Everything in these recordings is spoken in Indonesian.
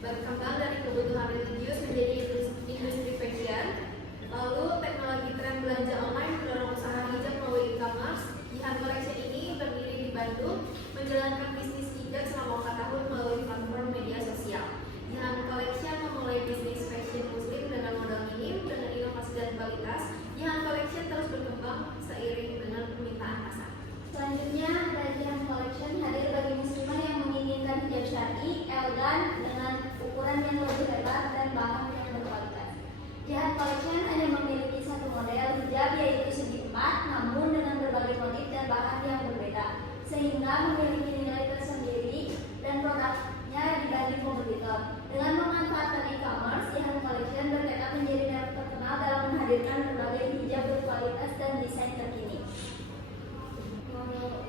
berkembang dari kebutuhan religius menjadi industri fashion. Lalu teknologi tren belanja online mendorong usaha hijab melalui e-commerce. Jihan Collection ini berdiri di Bandung, menjalankan bisnis hijab selama 4 tahun melalui platform media sosial. Jihan Collection memulai bisnis fashion muslim dengan modal minim, dengan inovasi dan kualitas. Jihan Collection terus berkembang seiring dengan permintaan pasar. Selanjutnya ada Jihan Collection hadir bagi muslimah yang menginginkan hijab syar'i, elegan, dengan ukuran yang lebih lebar dan bahan yang berkualitas. Jihan Collection hanya memiliki satu model hijab yaitu segi 4, namun dengan berbagai motif dan bahan yang berbeda, sehingga memiliki nilai tersendiri dan produknya dibanding kompetitor. Dengan memanfaatkan e-commerce, Jihan Collection bertekad menjadi merek terkenal dalam menghadirkan berbagai hijab berkualitas dan desain terkini.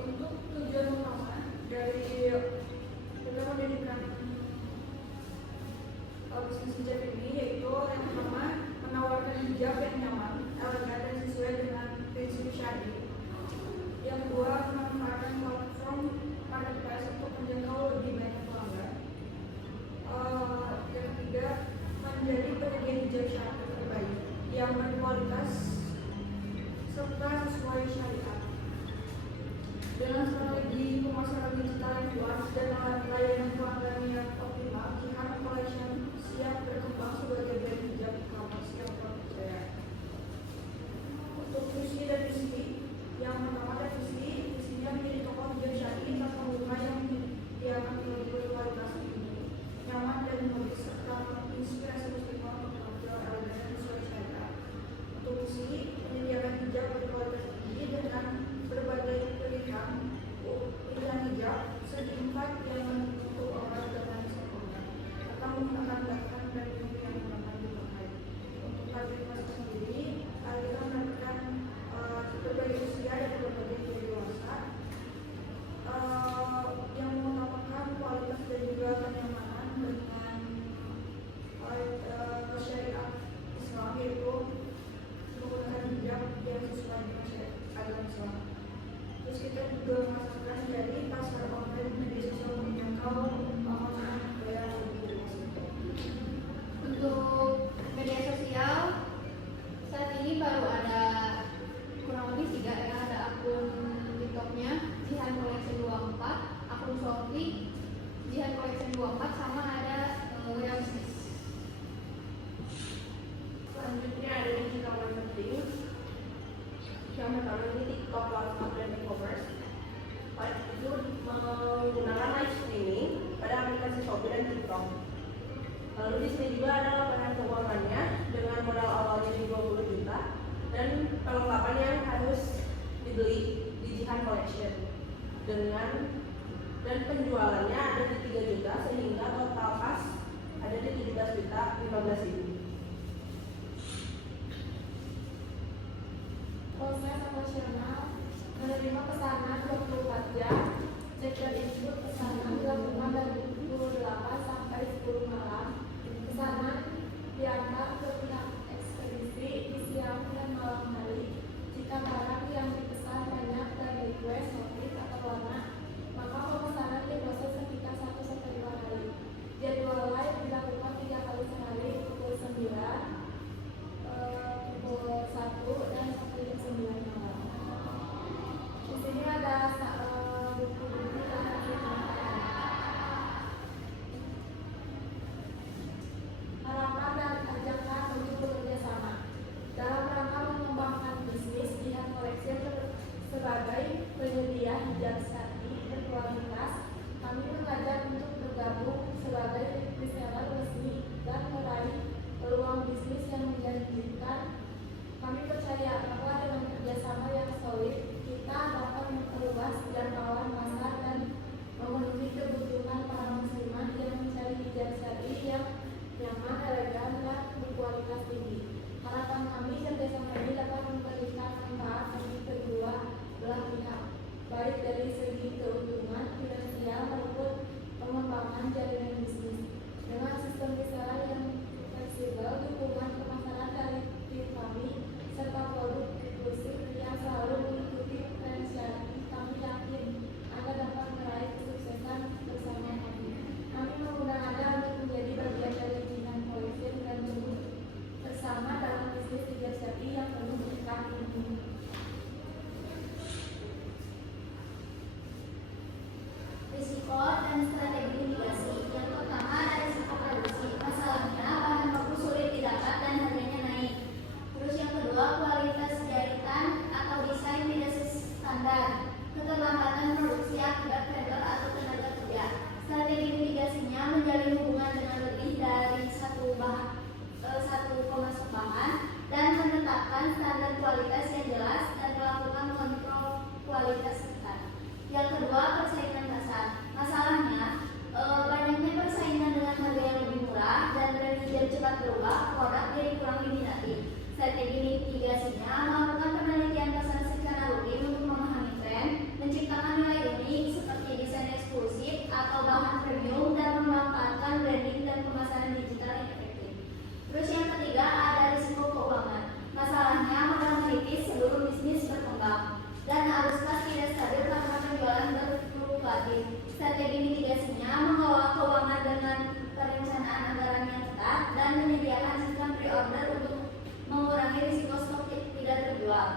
Untuk tujuan utama dari kita mendirikan bisnis hijab ini yaitu yang pertama menawarkan hijab yang nyaman, elegan dan sesuai dengan prinsip syar'i. Yang kedua, memanfaatkan platform marketplace untuk menjangkau lebih banyak pelanggan. Yang ketiga, menjadi penyedia hijab syar'i terbaik yang berkualitas serta sesuai syariat. Dengan strategi pemasaran digital yang luas dan layanan pelanggan yang optimal, Jihan Collection siap berkembang sebagai brand hijab e-commerce yang terpercaya. Untuk visi dan misi, yang pertama ada visinya menjadi toko hijab syar'i tanpa bunga yang menyediakan produk berkualitas tinggi, nyaman dan modis serta menginspirasi muslimah untuk tampil elegan dan sesuai syariat. Untuk misi, menyediakan hijab berkualitas tinggi dengan berbagai pilihan hijab segi 4 yang untuk orang dengan sempurna atau menggunakan bahan dan ilmu yang akan dipakai. Untuk target pasar sendiri, kita menawarkan berbagai usia dan berbagai jenis dewasa yang mengutamakan kualitas dan juga kenyamanan dengan syariat Islam, yaitu menggunakan hijab yang sesuai dengan syariat Islam. Terus kita juga merasakan dari pasar online media sosial menjangkau gaya lebih luas. Untuk media sosial saat ini baru ada kurang lebih 3 ya, ada akun TikToknya Jihan Collection 24, akun Shopee Jihan Collection 24, sama ada website. Selanjutnya ada digital marketing. Yang pertama ini TikTok, WhatsApp, dan e-commerce. Itu menggunakan live streaming pada aplikasi Shopee dan TikTok. Lalu di sini juga ada laporan keuangannya dengan modal awalnya di 20 juta dan perlengkapan yang harus dibeli di Jihan Collection dan penjualannya ada di 3 juta sehingga total kas ada di 17 juta 15 ribu. Proses operasional menerima pesanan 24 jam, cek dan input pesanan dilakukan dari pukul 8 sampai 10 malam. Pesanan diantar ke pihak ekspedisi di siang dan malam hari. Jika barang yang dipesan banyak dan request, motif atau warna, maka pemesanan diproses sekitar 1-2 hari. Jadwal reorder untuk mengurangi risiko stok tidak terjual.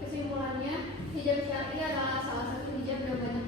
Kesimpulannya, hijab syar'i adalah salah satu hijab yang banyak